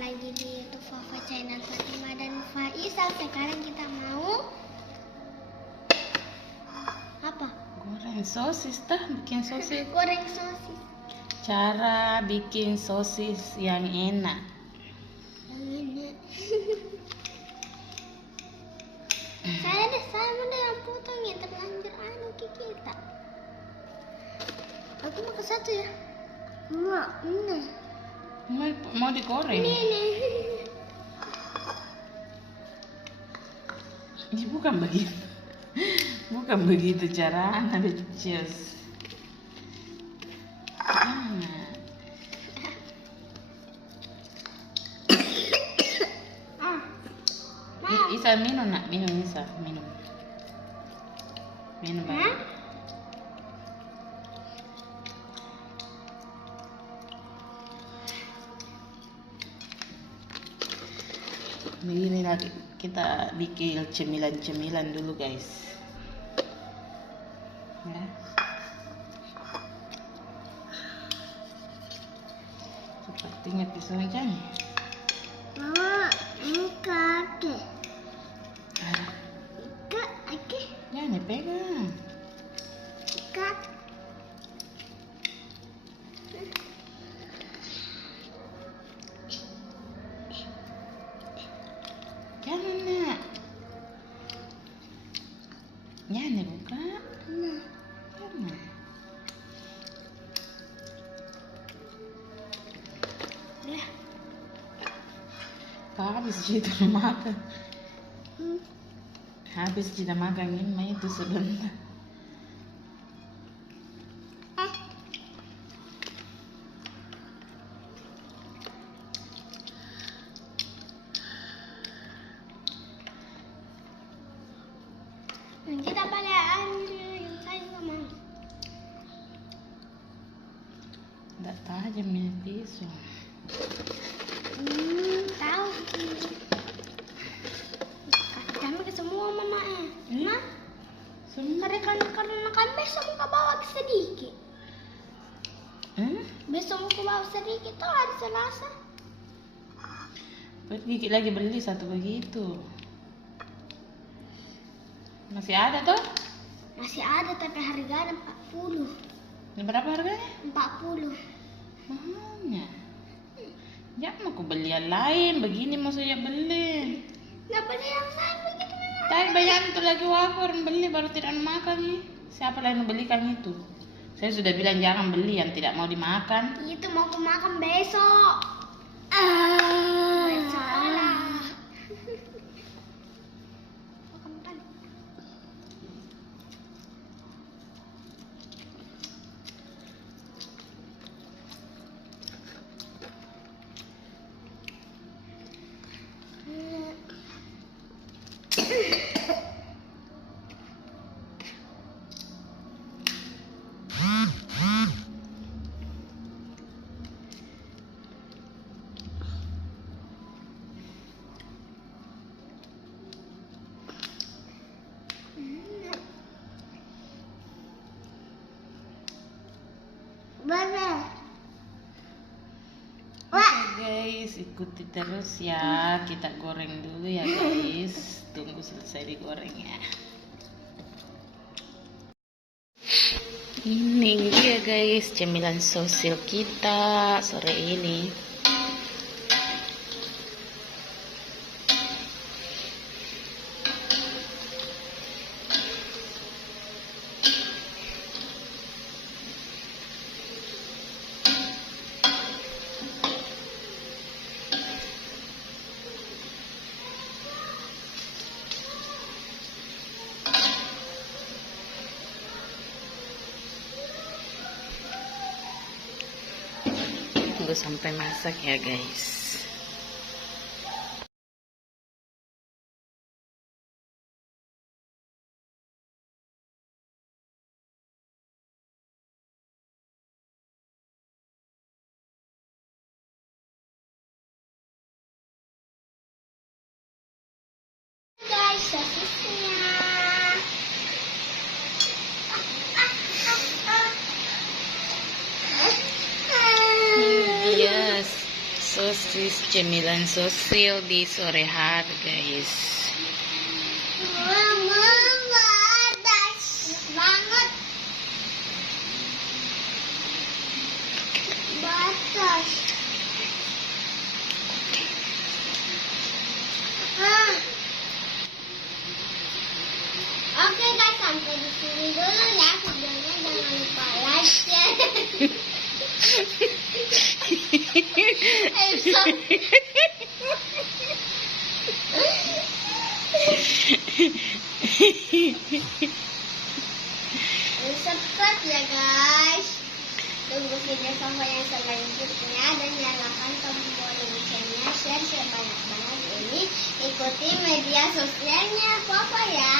lagi di YouTube Fafa Channel Fatima dan Faisal. Sekarang kita mau apa? Goreng sosis bikin sosis. Goreng sosis. Cara bikin sosis yang enak. Saya udah yang potongnya terlanjur kita. Aku makan satu ya. Mau digoreng? Ini bukan begitu. Bukan begitu cara anak becus. Isa minum nak, minum Isa, minum. Minum banget. Begini lagi kita bikin cemilan-cemilan dulu guys. Ya. Sepertinya pisau aja nih. Mama, ini kakek. Kakek. Jangan pegang. Kak. Jangan nak. Jangan buka. Jangan. Ya. Habis kita makan. Habis kita makan ini itu sebentar. Kita balik yang saya sama. Tidak tajam ya pisau. Tahu. Kami ke semua mama Nah, Semua. karena kan besok muka bawa sedikit. Besok muka bawa sedikit tuh hari Selasa. Pergi lagi beli satu begitu. Masih ada tuh? Masih ada tapi harganya 40. Ini berapa harganya? 40. Mahalnya. Jangan aku beli yang lain, begini mau saya beli. Nggak beli yang lain begitu memang. Tapi banyak itu lagi wafer beli baru tidak makan nih. Siapa yang belikan itu? Saya sudah bilang jangan beli yang tidak mau dimakan. Itu mau aku makan besok. Besok lah. Oke guys, ikuti terus ya. Kita goreng dulu ya guys. Tunggu selesai digorengnya. Ini dia guys cemilan sosil kita sore ini. Tunggu sampai masak ya guys. Guys, sosisnya. sosis cemilan sosial di sore hari, guys. Mama, panas banget. Batas. Oke guys, sampai di sini dulu ya videonya. Jangan lupa like, share. Subscribe ya guys. Tunggu video Safa yang selanjutnya dan nyalakan tombol loncengnya. Share sebanyak-banyak ini. Ikuti media sosialnya Safa ya.